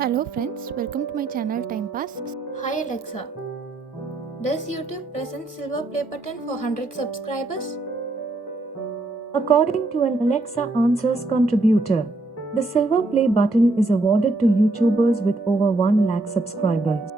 Hello friends, welcome to my channel Timepass. Hi Alexa, does YouTube present silver play button for 100 subscribers? According to an Alexa Answers contributor, the silver play button is awarded to YouTubers with over 1 lakh subscribers.